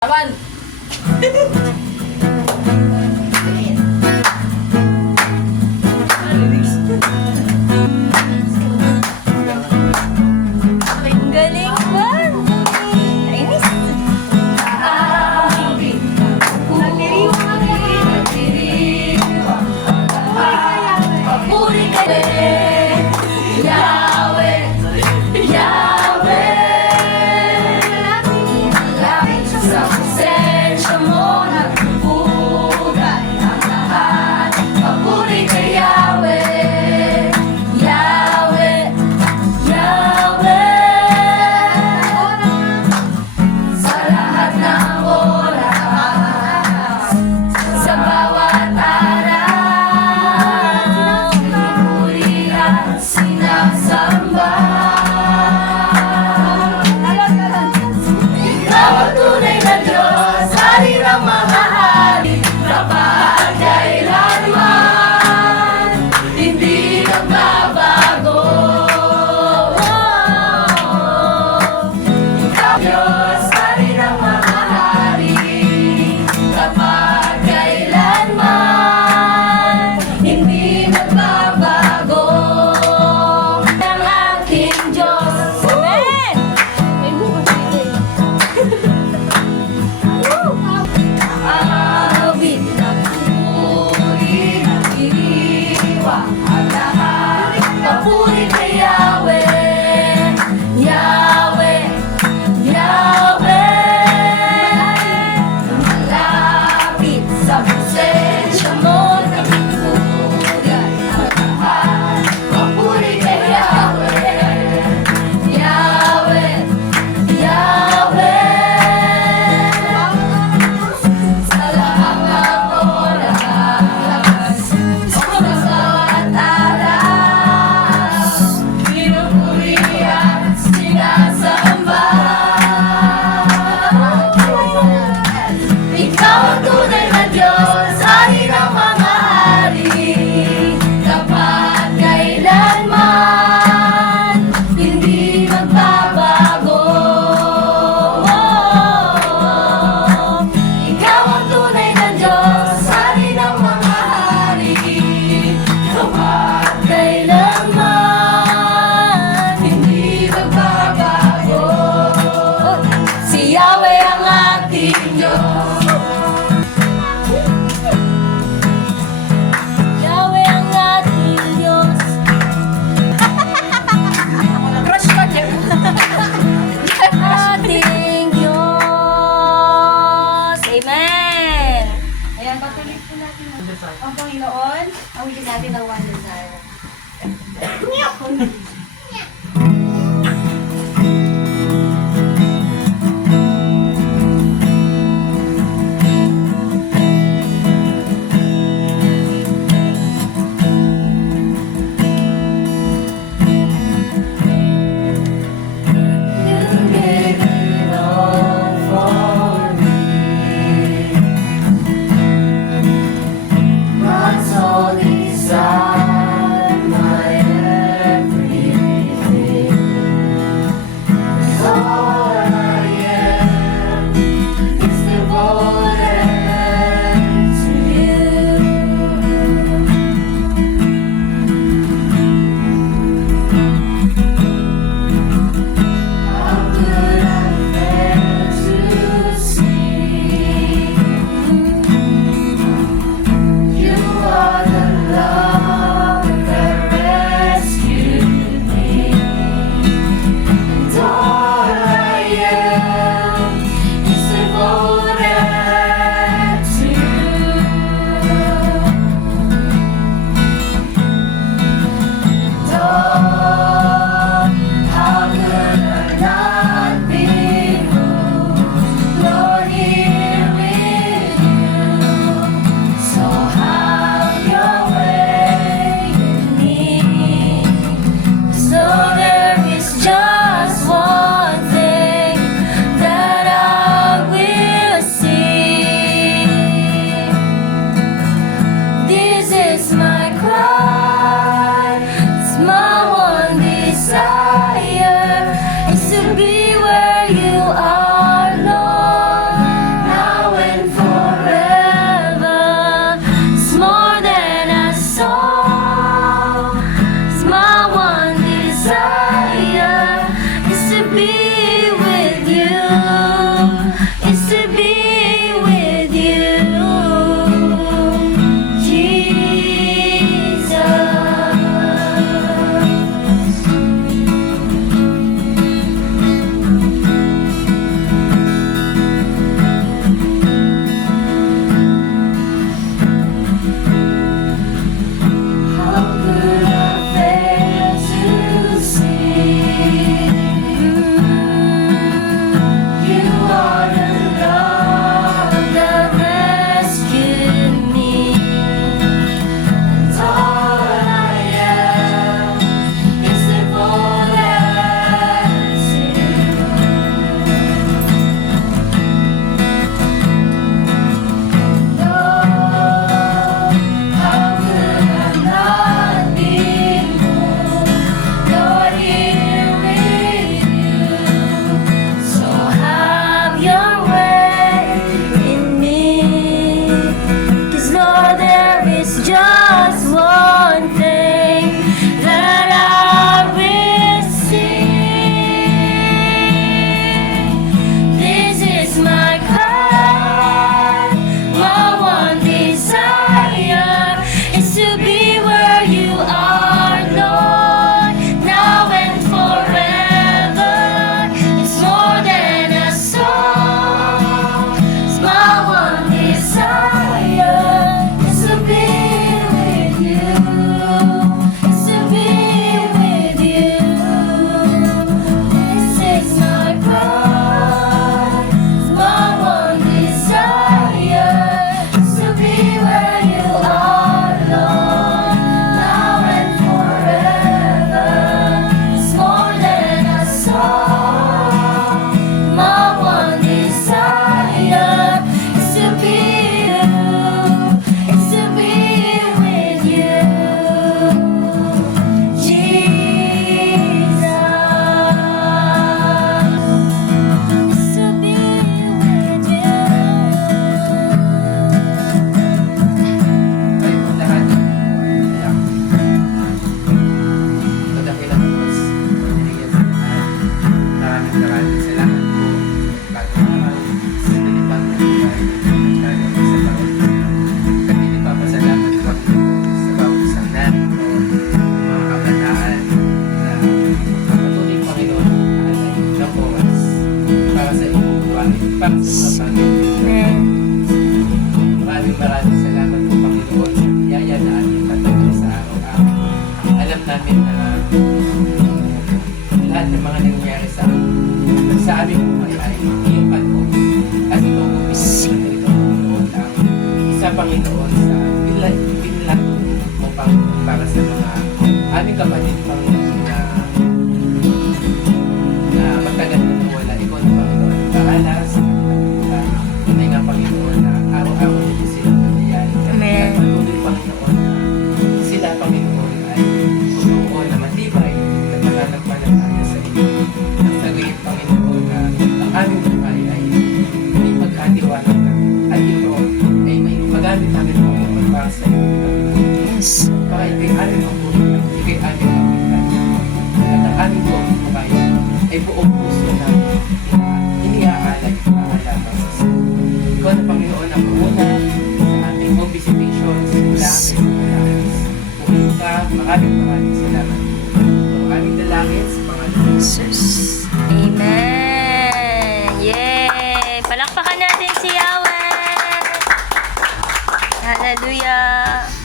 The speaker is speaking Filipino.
Laban! Ang galing ba? Kainis. Papuri ka Yahweh, Yahweh. Malapit sa presensya mo, nagpupugay ang lahat. Papuri ka Yahweh, Yahweh, Yahweh. Sa lahat ng oras, sa bawat araw, pinupuri at sinasamba. Ikaw ang tunay na Diyos, hari ng mga hari, kapag kailanman, hindi nagbabago. Ikaw Diyos, hari ng mga hari, kapag kailanman, hindi nagbabago. Ang ating Diyos. Amen! Awit na puri na diwa ang lahat. Papuri kay Yahweh, Yahweh, Yahweh. Malapit sa presensya mo, nagpupugay ang lahat. Papuri kay Yahweh, Yahweh, Yahweh. Sa lahat ng oras, sa bawat araw, pinupuri at sinasamba. Ikaw ang tunay na Diyos, hari ng mga hari, kapag kailanman, hindi magbabago. Ikaw ang tunay na Diyos, hari ng mga hari, kapag kailanman, hindi magbabago. Si Yahweh ang ating Diyos. Yahweh ang ating Diyos. Crush ka dyan. Ating Diyos. Amen! Ayan, patuloy po natin ang Panginoon. Awitin natin ang one desire. You gave it all for me. My soul desire, my every natin na lahat ng mga nangyayari sa aming buhay ay iyong kaloob. At ito ang umpisa na ito, Panginoon, ang isa Panginoon sa pinlato mo para sa mga aming kapatid, Panginoon, na matagal na nawala. Ikaw na, Panginoon, bahala sa kanila. Tunay nga, Panginoon, na araw-araw dito sila pagdayan. Amen. At patuloy, Panginoon, na sila, Panginoon, ay totoo na matibay na pananampalataya sa iyo. At sa gayon, Panginoon, na ang aming buhay ay may pagkatiwala na. At ito ay may magamit namin, Panginoon, para sa iyo. Yes. Para ikay aming mabuhay, ikay aming mabuhay. At ang aming buhay ay buong puso na iniaalay para sa iyo. Ikaw na, Panginoon, ang una sa aming home visitation sa langit. Pumili ka, maraming salamat. Ang aming dalangin sa pangalan. Jesus. Amen. Yay! Palakpakan natin si Yahweh. Hallelujah.